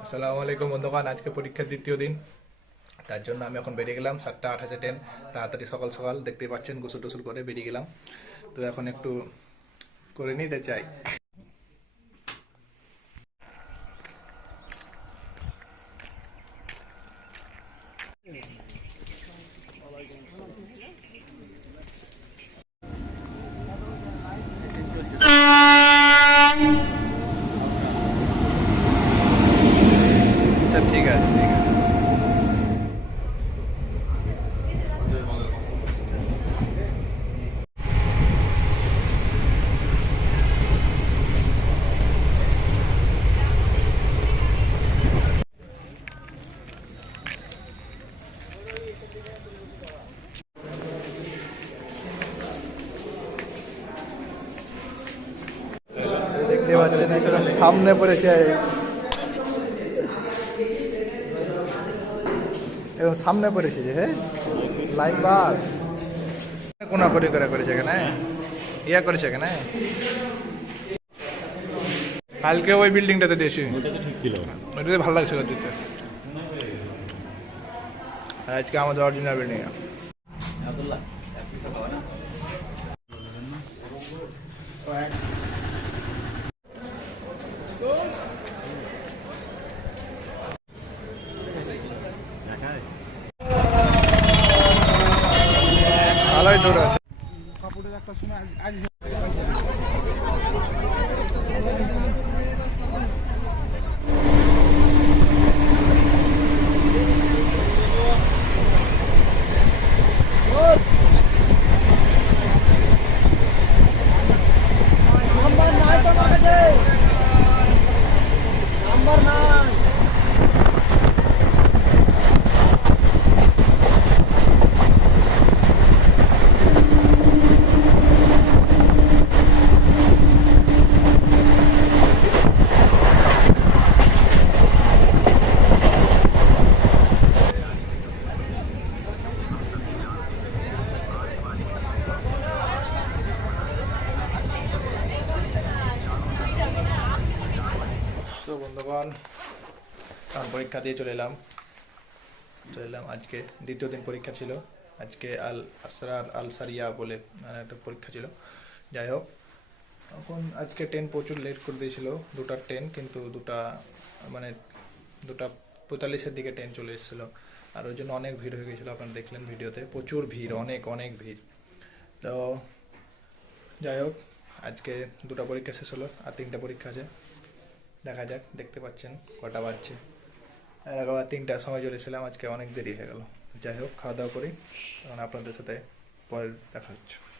আসসালামু আলাইকুম বন্ধুগণ, আজকে পরীক্ষার দ্বিতীয় দিন। তার জন্য আমি এখন বেরিয়ে গেলাম, সাতটা আঠাশে ট্রেন তাড়াতাড়ি সকাল সকাল দেখতেই পাচ্ছেন গোসল টোসল করে বেরিয়ে গেলাম। তো এখন একটু করে নিতে চাই। আচ্ছা ঠিক আছে ঠিক আছে দেখতে পাচ্ছেন একদম সামনে পড়েছে একদম সামনে পড়েছে যে হ্যাঁ? Line bus. কোনা করে করে করেছে কেন? ইয়া করেছে কেন? কালকে ওই বিল্ডিংটাতে দিয়েছি। ওইটাতে ভালো লাগছিল দিতে আজকে আমাদের অরিজিনাল বিল্ডিং ভালোই দূর আছে কাপড়ের একটা সময় আজ তো বন্ধুগণ আমি পরীক্ষা দিয়ে চলে এলাম। চলে এলাম, আজকে দ্বিতীয় দিন পরীক্ষা ছিল। আজকে আল আসরার আল সারিয়া বলে মানে একটা পরীক্ষা ছিল। যাই হোক এখন আজকে ট্রেন প্রচুর লেট করে দিয়েছিল, দুটা ট্রেন কিন্তু দুটা মানে দুটা পঁয়তাল্লিশের দিকে ট্রেন চলে এসেছিল। আর ওই জন্য অনেক ভিড় হয়ে গেছিল, আপনারা দেখলেন ভিডিওতে। প্রচুর ভিড়, অনেক অনেক ভিড়। তো যাই হোক, আজকে দুটা পরীক্ষা শেষ হলো, আর তিনটা পরীক্ষা আছে। দেখা যাক, দেখতে পাচ্ছেন, কটা বাজছে। একবার তিনটার সময় চলেছিলাম আজকে অনেক দেরি হয়ে গেল। যাই হোক, খাওয়া দাওয়া করি, তখন আপনাদের সাথে পরে দেখা হচ্ছে।